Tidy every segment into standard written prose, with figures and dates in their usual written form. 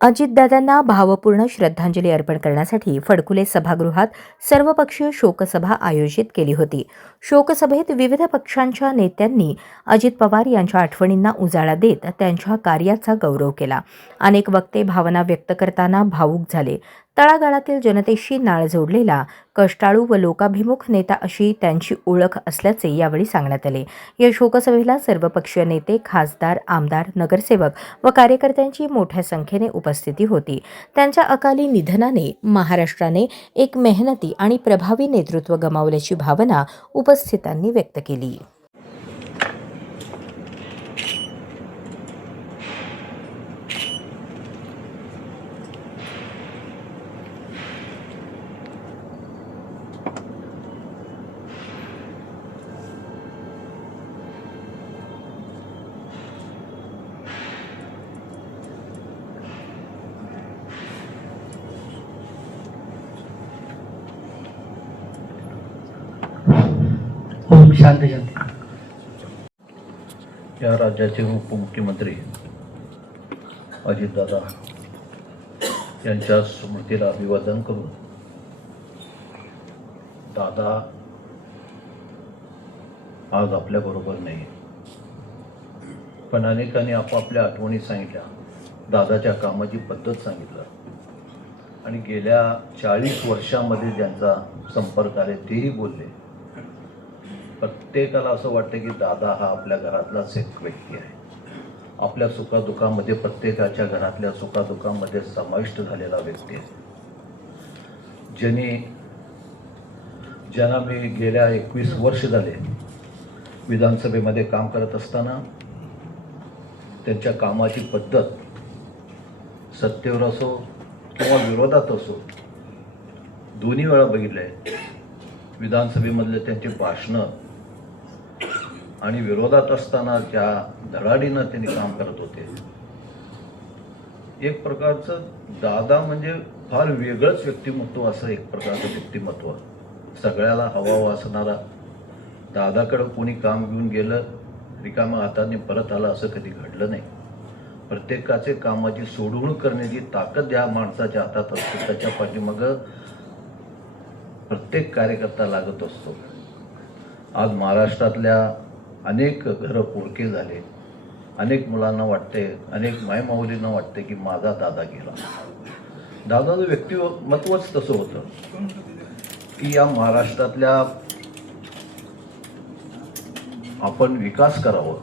अजितदादांना भावपूर्ण श्रद्धांजली अर्पण करण्यासाठी फडकुले सभागृहात सर्वपक्षीय शोकसभा आयोजित केली होती. शोकसभेत विविध पक्षांच्या नेत्यांनी अजित पवार यांच्या आठवणींना उजाळा देत त्यांच्या कार्याचा गौरव केला. अनेक वक्ते भावना व्यक्त करताना भावूक झाले. तळागाळातील जनतेशी नाळ जोडलेला कष्टाळू व लोकाभिमुख नेता अशी त्यांची ओळख असल्याचे यावेळी सांगण्यात आले. या शोकसभेला सर्वपक्षीय नेते, खासदार, आमदार, नगरसेवक व कार्यकर्त्यांची मोठ्या संख्येने उपस्थिती होती. त्यांच्या अकाली निधनाने महाराष्ट्राने एक मेहनती आणि प्रभावी नेतृत्व गमावल्याची भावना उपस्थितांनी व्यक्त केली. शांत या राज्याचे उपमुख्यमंत्री अजितदादा यांच्या स्मृतीला अभिवादन करून, दादा आज आपल्याबरोबर नाही, पण अनेकांनी आपापल्या आठवणी सांगितल्या, दादाच्या कामाची पद्धत सांगितलं आणि गेल्या 40 वर्षामध्ये ज्यांचा संपर्क आले तेही बोलले. प्रत्येकाला असं वाटतं की दादा हा आपल्या घरातलाच एक व्यक्ती आहे. आपल्या सुखादुखामध्ये, प्रत्येकाच्या घरातल्या सुखादुखामध्ये समाविष्ट झालेला व्यक्ती आहे. ज्यांना मी गेल्या 21 वर्ष झाले विधानसभेमध्ये काम करत असताना त्यांच्या कामाची पद्धत सत्तेवर असो किंवा विरोधात असो दोन्ही वेळा बघितलं आहे. विधानसभेमधले त्यांची भाषणं आणि विरोधात असताना ज्या धडाडीनं त्यांनी काम करत होते, एक प्रकारचं दादा म्हणजे फार वेगळंच व्यक्तिमत्व, असं एक प्रकारचं व्यक्तिमत्व, सगळ्याला हवा असणारा. दादाकडं कोणी काम घेऊन गेलं रिकाम्या हाताने परत आलं असं कधी घडलं नाही. प्रत्येकाचे कामाची सोडवणूक करण्याची ताकद या माणसाच्या हातात असते. त्याच्या पाठीमागं प्रत्येक कार्यकर्ता लागत असतो. आज महाराष्ट्रातल्या अनेक घरं पोरके झाले. अनेक मुलांना वाटते, अनेक मायमाऊलींना वाटते की माझा दादा गेला. दादाचं व्यक्तिमत्वच तसं होतं की या महाराष्ट्रातल्या आपण विकास करावं.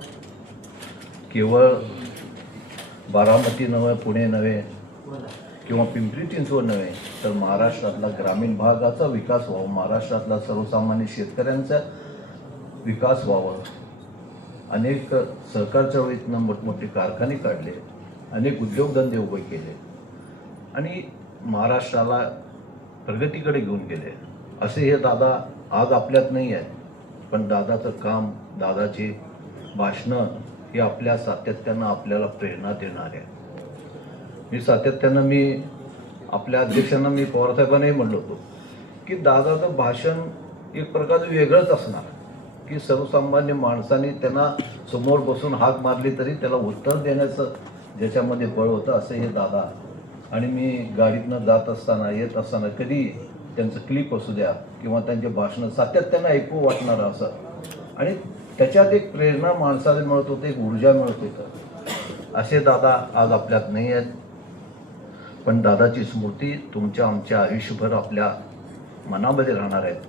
केवळ बारामती नव्हे, पुणे नव्हे किंवा पिंपरी चिंचवड नव्हे, तर महाराष्ट्रातला ग्रामीण भागाचा विकास व्हावा, महाराष्ट्रातला सर्वसामान्य शेतकऱ्यांचा विकास व्हावा. अनेक सहकार चळवळीतनं मोठमोठे कारखाने काढले, अनेक उद्योगधंदे उभे केले आणि महाराष्ट्राला प्रगतीकडे घेऊन गेले. असे हे दादा आज आपल्यात नाही आहेत, पण दादाचं काम, दादाची भाषणं ही आपल्या सातत्यानं आपल्याला प्रेरणा देणार आहे. मी आपल्या अध्यक्षांना पवारसाहेबांनाही म्हणलो होतो की दादाचं भाषण एक प्रकारचं वेगळंच असणार, की सर्वसामान्य माणसाने त्यांना समोर बसून हाक मारली तरी त्याला उत्तर देण्याचं ज्याच्यामध्ये बळ होतं, असं हे दादा. आणि मी गाडीतनं जात असताना, येत असताना कधी त्यांचं क्लिप असू द्या किंवा त्यांचे भाषणं सातत्यानं ऐकू वाटणार असं, आणि त्याच्यात एक प्रेरणा माणसाला मिळत होते, एक ऊर्जा मिळत होतं. असे दादा आज आपल्यात नाही आहेत, पण दादाची स्मृती तुमच्या आमच्या आयुष्यभर आपल्या मनामध्ये राहणार आहेत.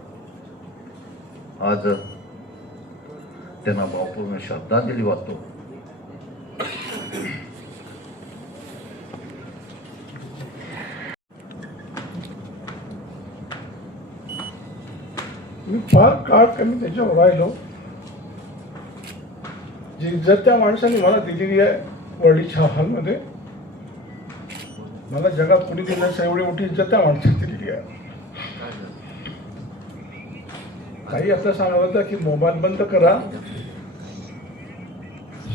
आज त्यांना भावपूर्ण श्रद्धांजली वाहतो. मी फार काळ कमी त्याच्यावर राहिलो. जी इज्जत त्या माणसाने मला दिलेली आहे वरळीच्या हॉलमध्ये, मला जगात कोणी दिलं एवढी मोठी इज्जत त्या माणसाने दिलेली आहे. काही असं सांगत होतं की मोबाईल बंद करा.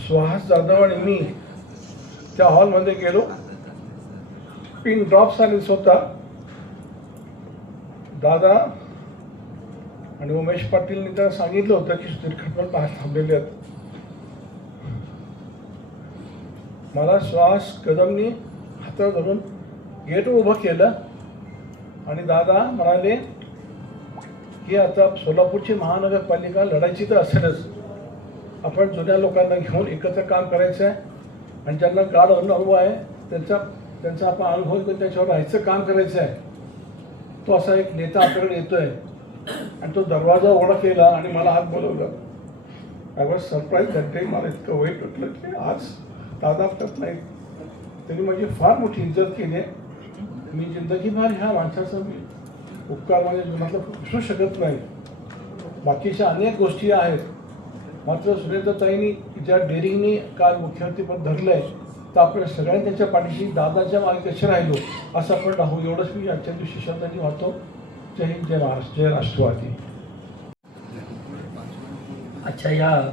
सुहास जाधव आणि मी त्या हॉलमध्ये गेलो. पिन ड्रॉप आली स्वतः. दादा आणि उमेश पाटीलने त्याला सांगितलं होतं की सुधीर खटवळ बाहेर थांबलेले आहेत. मला श्वास कदमनी हातात हातावर धरून गेट उभं केलं आणि दादा म्हणाले की आता सोलापूरची महानगरपालिका लढायची तर असेलच, आपण जुन्या लोकांना घेऊन एकत्र काम करायचं आहे आणि ज्यांना गाढ अनुभव आहे त्यांचा आपण अनुभव घेऊन त्याच्यावर राहायचं काम करायचं आहे. तो असा एक नेता आपल्याकडे येतोय आणि तो दरवाजा उघडा केला आणि मला हात बोलवलं. I was surprise that day. मला इतकं वाईट वाटलं की आज दादा करत नाही. त्यांनी माझी फार मोठी इज्जत केली आहे. मी जिंदगीभर ह्या माणसाचा मी उपकार मतलब विसरू शकत नाही. बाकीच्या अनेक गोष्टी आहेत, मात्र सुरेंद्रताईंनी ज्या डेअरिंगनी काल मुख्यमंत्रीपद धरलं आहे तर आपण सगळ्यांनी त्यांच्या पाठीशी दादाच्या मागे कसे राहिलो असं आपण राहू, एवढंच मी आजच्या दिवशी शब्दांनी वाहतो. जय हिंद, जय महाराष्ट्र, जय राष्ट्रवादी. अच्छा, या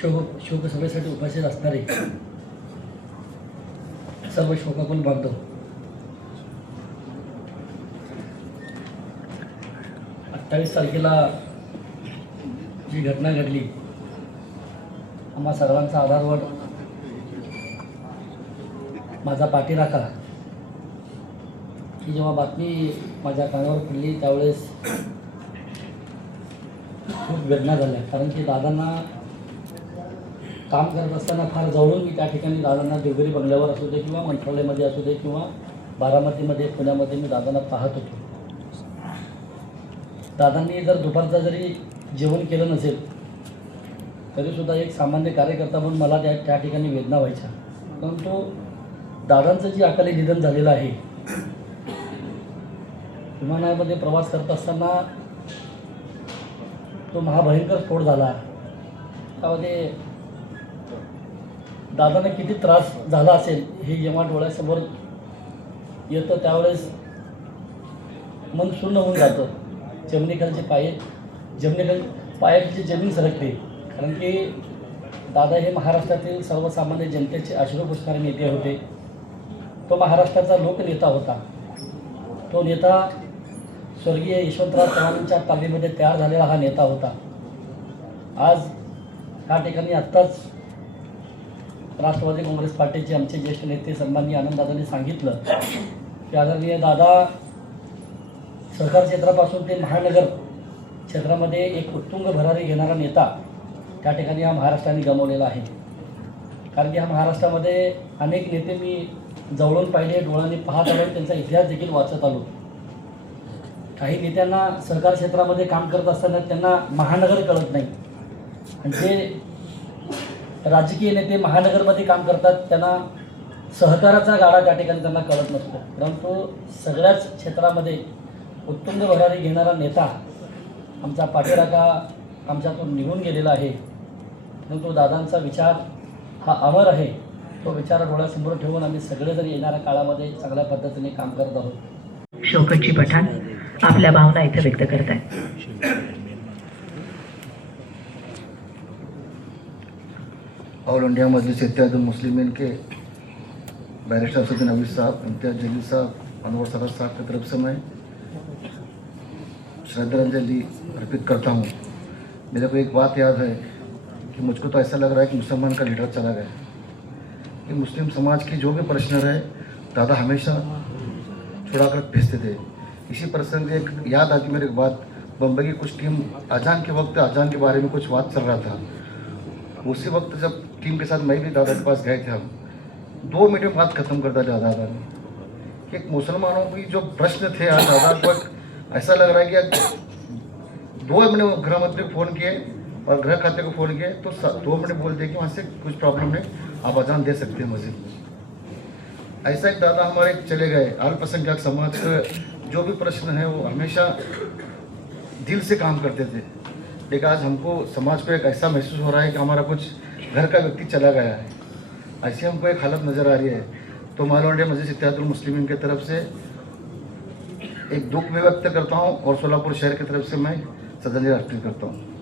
शोकसभेसाठी उपस्थित असणारे सर्व शोकाकुल बांधव, 28 तारखेला जी घटना घडली, आम्हा सर्वांचा आधारवर माझा पाठीराखा, ही जेव्हा बातमी माझ्या कानावर पडली त्यावेळेस खूप वेदना झाल्या. कारण की दादांना काम करत असताना फार जवळून मी त्या ठिकाणी दादांना देवगिरी बंगल्यावर असू दे किंवा मंत्रालयामध्ये असू दे किंवा बारामतीमध्ये पुण्यामध्ये मी दादांना पाहत होतो. दादांनी जर दुपारचं जरी जेवण केलं नसेल तरीसुद्धा एक सामान्य कार्यकर्ता म्हणून मला त्या ठिकाणी वेदना व्हायच्या. परंतु दादांचं जे अकाली निधन झालेलं आहे, विमानामध्ये प्रवास करत असताना तो महाभयंकर स्फोट झाला, त्यामध्ये दादांना किती त्रास झाला असेल हे जेव्हा डोळ्यासमोर येतं त्यावेळेस मन शून्य होऊन जातं. पायाची जमीन सरकते. कारण की दादा हे महाराष्ट्रातील सर्वसामान्य जनतेचे अश्रू पुसणारे नेते होते. तो महाराष्ट्राचा लोकनेता होता. तो नेता स्वर्गीय यशवंतराव चव्हाणांच्या तालमीमध्ये तयार झालेला हा नेता होता. आज ह्या ठिकाणी आत्ताच राष्ट्रवादी काँग्रेस पार्टीचे आमचे ज्येष्ठ नेते सन्माननीय आनंददादांनी सांगितलं की आदरणीय दादा सहकार क्षेत्रापासून ते महानगर क्षेत्रामध्ये एक उत्तुंग भरारी घेणारा नेता त्या ठिकाणी हा महाराष्ट्राने गमावलेला आहे. कारण की ह्या महाराष्ट्रामध्ये अनेक नेते मी जवळून पाहिले, डोळ्यांनी पाहत आलो, त्यांचा इतिहास देखील वाचत आलो. काही नेत्यांना सहकार क्षेत्रामध्ये काम करत असताना त्यांना महानगर कळत नाही, आणि जे राजकीय नेते महानगरमध्ये काम करतात त्यांना सहकाराचा गाडा त्या ठिकाणी त्यांना कळत नसतो. परंतु सगळ्याच क्षेत्रामध्ये उत्तुंग भरारी घेणारा नेता आमचा पाठीराखा आमच्यातून निघून गेलेला आहे. परंतु दादांचा विचार हा अमर आहे. तो विचार डोळ्यासमोर ठेवून आम्ही सगळेजण येणाऱ्या काळामध्ये चांगल्या पद्धतीने काम करत आहोत. शौकतजी पठाण आपल्या भावना इथे व्यक्त करत आहेत. ऑल इंडिया मजलिस इत्तेहादुल मुस्लिमीन के बैरिस्टर असदुद्दीन अवीद साहब, इम्तियाज जलील साहब, अनवर सराज साहब की तरफ से मैं श्रद्धांजलि अर्पित करता हूँ. मेरे को एक बात याद है कि मुझको तो ऐसा लग रहा है कि मुसलमान का लीडर चला गया. कि मुस्लिम समाज की जो भी प्रश्न रहे दादा हमेशा छुड़ा कर भेजते थे. इसी प्रसंग एक याद आती मेरे बात, बम्बई की कुछ टीम अजान के वक्त अजान के बारे में कुछ बात चल रहा था. उसी वक्त जब टीम के साथ मैं भी दादा के पास गए थे, हम 2 मिनट में बात खत्म कर दिया दादा ने. कि एक मुसलमानों की जो प्रश्न थे आज दादा को ऐसा लग रहा है कि 2 मिनट गृह मंत्री को फ़ोन किए और गृह खाते को फ़ोन किए तो 2 मिनट बोल दिए कि वहाँ से कुछ प्रॉब्लम नहीं, आप अजान दे सकते हैं मस्जिद में. ऐसा एक दादा हमारे चले गए. अल्पसंख्यक समाज का जो भी प्रश्न है वो हमेशा दिल से काम करते थे. लेकिन आज हमको समाज को एक ऐसा महसूस हो रहा है कि हमारा कुछ घर का व्यक्ति चला गया है. ऐसी हमको एक हालत नज़र आ रही है. तो ऑल इंडिया मजलिस इत्तेहादुल मुस्लिमीन की तरफ से एक दुख में व्यक्त करता हूँ और सोलापुर शहर की तरफ से मैं श्रद्धांजलि अर्पित करता हूँ.